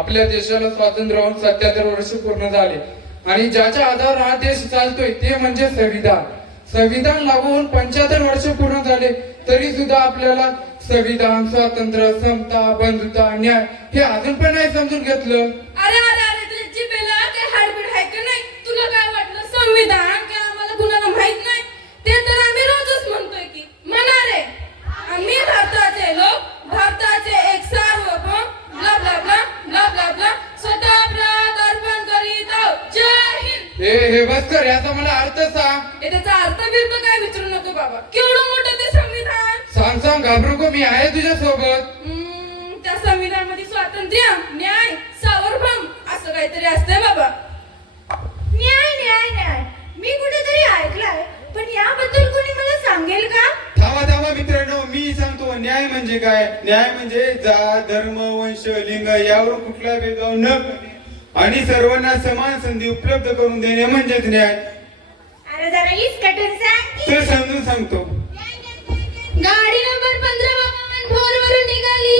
आपल्या देशाला स्वातंत्र्य होऊन सत्याहत्तर वर्ष पूर्ण झाले. आणि ज्याच्या आधार हा देश चालतोय ते म्हणजे संविधान. संविधान लागू होऊन पंच्याहत्तर वर्ष पूर्ण झाले तरी सुद्धा आपल्याला संविधान स्वातंत्र्य समता बंधुता न्याय हे अजून पण नाही समजून घेतलं. हिंद हे बस कर याचा मला अर्थ सांग. हे त्याचा अर्थ बिर्थ काय विचारू नको बाबा. केवढं मोठं ते संविधान? सांग सांग घाबरू को मी आहे तुझ्या सोबत हम्म, त्या संविधानमध्ये स्वातंत्र्य न्याय सार्वभौम असं काहीतरी असतंय बाबा. न्याय न्याय न्याय. मी कुठेतरी ऐकलंय पण याबद्दल कोणी मला सांगेल का? थांबा थांबा मित्रांनो मी सांगतो न्याय म्हणजे काय? न्याय म्हणजे जात धर्म वंश लिंग यावर कुठला भेदभाव न करणे. आणि सर्वांना समान संधी उपलब्ध करून देणे म्हणजेच न्याय. अरे जरा इसकटून सांग की. तर समजून सांगतो. गाडी नंबर पंधरा निघाली.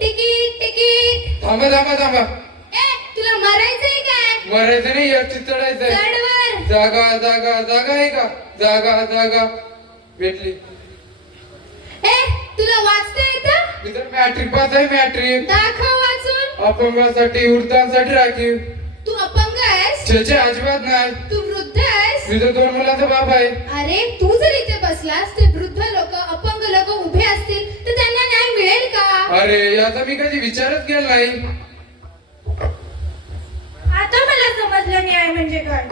Ticket ticket. थांबा थांबा थांबा. ए तुला मरायचंय काय मरायचं नाही याची चढायचंय चढवर जागा जागा जागा आहे का? जागा जागा. भेटली. ए तुला वाचता येतं? मॅट्रिक पास आहे मॅट्रिक दाखव. अपंगासाठी वृद्धांसाठी राखीव तू अपंग आहेस? छे अजिबात नाही. तू वृद्ध आहेस? मी तर दोन मुलाचा बाप आहे. अरे तू जर इथे बसलास ते वृद्ध लोक अपंग लोक उभे असतील तर त्यांना न्याय मिळेल का? अरे याचा मी कधी विचारच केला नाही. आता मला समजलं न्याय म्हणजे काय.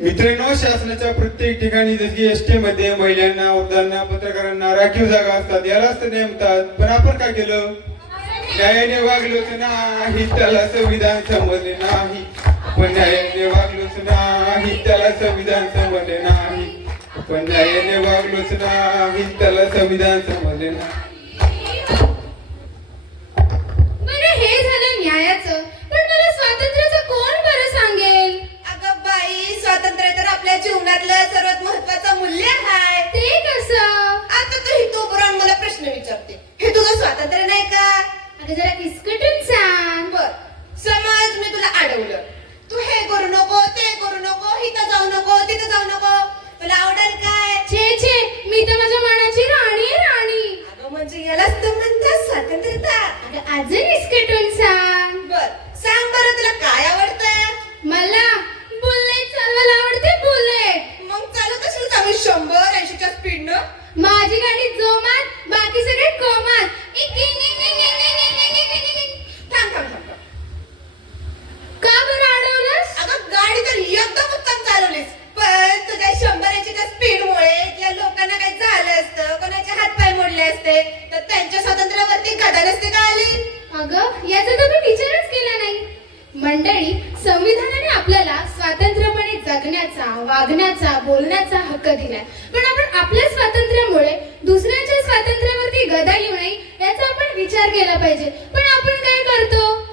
मित्रांनो शासनाच्या प्रत्येक ठिकाणी जशी एसटी मध्ये महिलांना वृद्धांना पत्रकारांना राखीव जागा असतात यालाच तर नेमतात पण आपण काय केलं? न्यायाने वागलोच नाही त्याला संविधान समजले नाही. पण न्यायाने वागलोच नाही त्याला संविधान समजले नाही. पण न्यायाने वागलोच नाही त्याला संविधान समजले नाही. शंभर ऐंशीच्या स्पीडनं माझी गाडी जोमात बाकी सगळे कोमात का बरं अडवलंस अगं गाडी तर एकदम उत्तम चालवलीस पण तुझ्या शंभर ऐंशीच्या स्पीडमुळे इथल्या लोकांना काही झालं असतं कोणाचे हात पाय मोडले असते तर त्यांच्या स्वातंत्र्यावरती गदा नसते का आली अगं याचा तर विचारच केला नाही मंडळी संविधानाने आपल्याला स्वातंत्र्य जगण्याचा वागण्याचा बोलण्याचा हक्क दिलाय. पण आपण आपल्या स्वातंत्र्यामुळे दुसऱ्याच्या स्वातंत्र्यावरती गदा येऊ नये याचा आपण विचार केला पाहिजे. पण आपण काय करतो?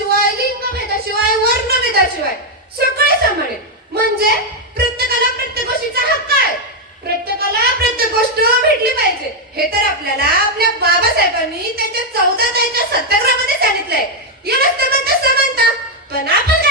भेदाशिवाय लिंग भेदाशिवाय वर्ण भेदाशिवाय सगळे समान म्हणजे प्रत्येकाला प्रत्येक गोष्टीचा हक्क आहे. प्रत्येकाला प्रत्येक गोष्ट भेटली पाहिजे. हे तर आपल्याला आपल्या बाबासाहेबांनी त्यांच्या चौदा त्यांच्या सत्याग्रहामध्ये सांगितलंय. या नसतं समानता पण आपण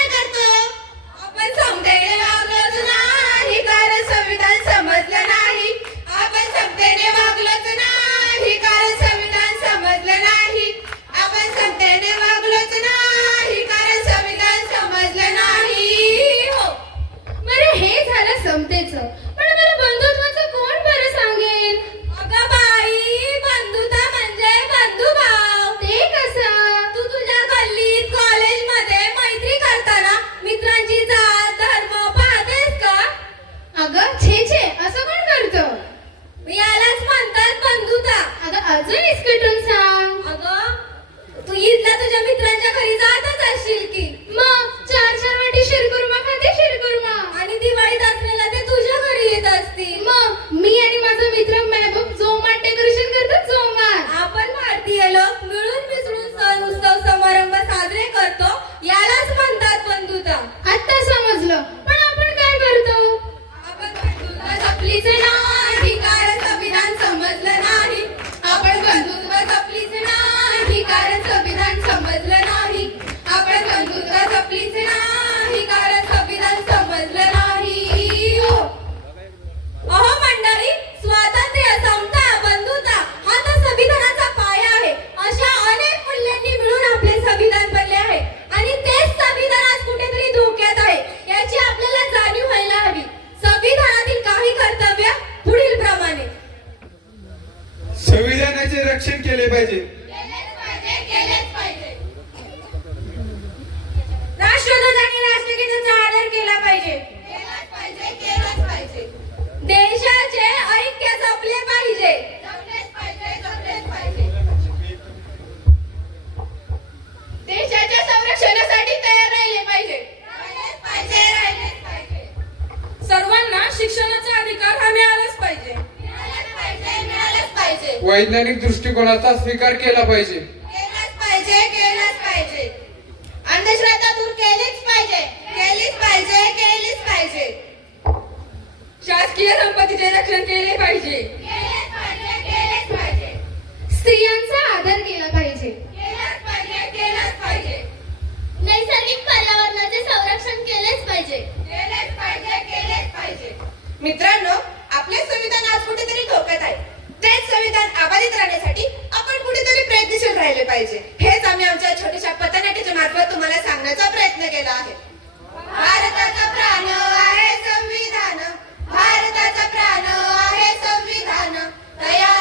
केला पाहिजे. देशाचे ऐक्य जपले पाहिजे. देशाच्या संरक्षणासाठी तयार राहिले पाहिजे. सर्वांना शिक्षणाचा अधिकार हा मिळालाच पाहिजे. वैज्ञानिक दृष्टिकोनाचा स्वीकार केला पाहिजे. पाहिजे. हेच आम्ही आमच्या छोट्याशा पतनाट्याच्या मार्फत तुम्हाला सांगण्याचा प्रयत्न केला आहे. भारताचा प्राण आहे संविधान. भारताचा प्राण आहे संविधान. तयार